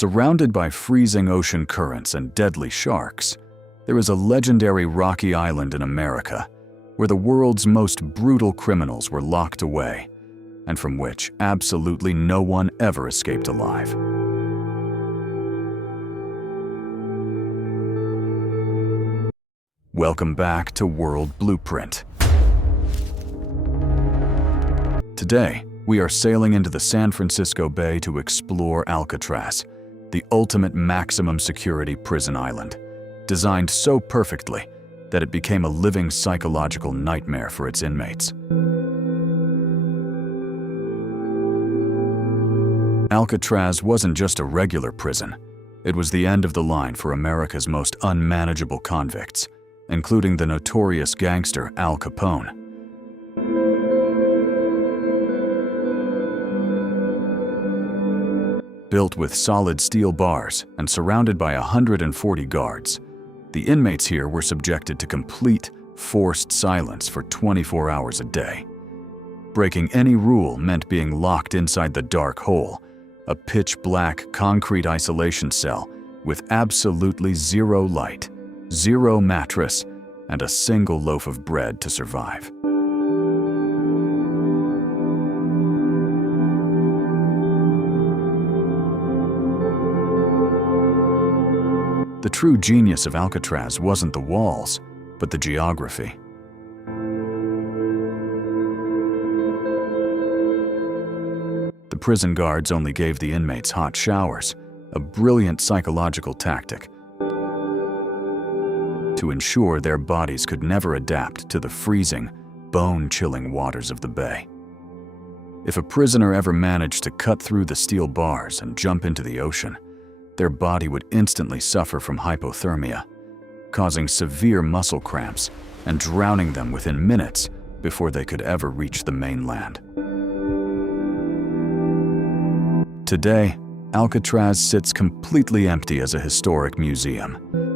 Surrounded by freezing ocean currents and deadly sharks, there is a legendary rocky island in America where the world's most brutal criminals were locked away, and from which absolutely no one ever escaped alive. Welcome back to World Blueprint. Today, we are sailing into the San Francisco Bay to explore Alcatraz, the ultimate maximum security prison island, designed so perfectly that it became a living psychological nightmare for its inmates. Alcatraz wasn't just a regular prison. It was the end of the line for America's most unmanageable convicts, including the notorious gangster Al Capone. Built with solid steel bars and surrounded by 140 guards, the inmates here were subjected to complete, forced silence for 24 hours a day. Breaking any rule meant being locked inside the dark hole, a pitch-black concrete isolation cell with absolutely zero light, zero mattress, and a single loaf of bread to survive. The true genius of Alcatraz wasn't the walls, but the geography. The prison guards only gave the inmates hot showers, a brilliant psychological tactic to ensure their bodies could never adapt to the freezing, bone-chilling waters of the bay. If a prisoner ever managed to cut through the steel bars and jump into the ocean, their body would instantly suffer from hypothermia, causing severe muscle cramps and drowning them within minutes before they could ever reach the mainland. Today, Alcatraz sits completely empty as a historic museum.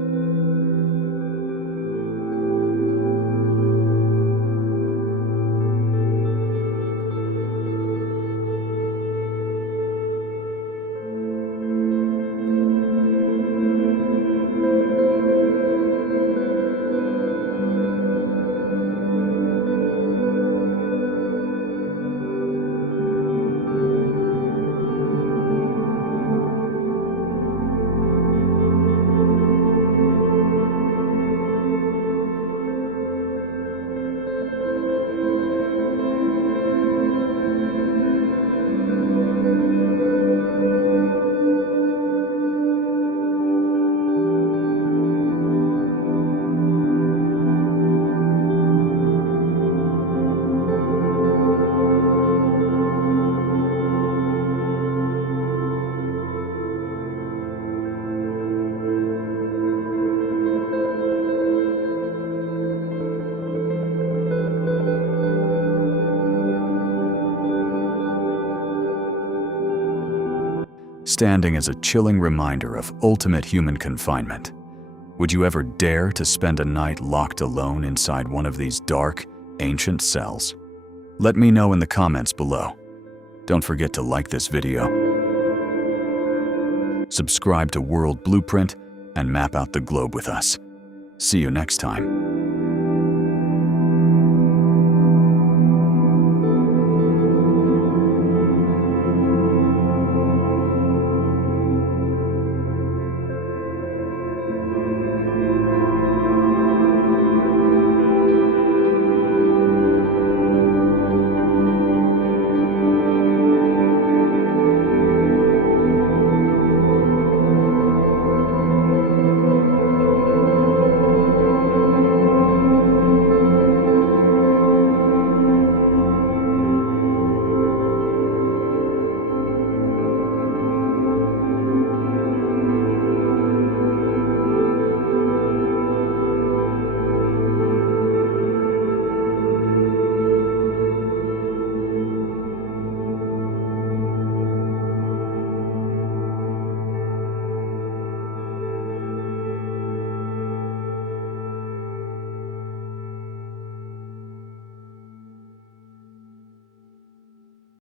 Standing as a chilling reminder of ultimate human confinement. Would you ever dare to spend a night locked alone inside one of these dark, ancient cells? Let me know in the comments below. Don't forget to like this video, subscribe to World Blueprint, and map out the globe with us. See you next time.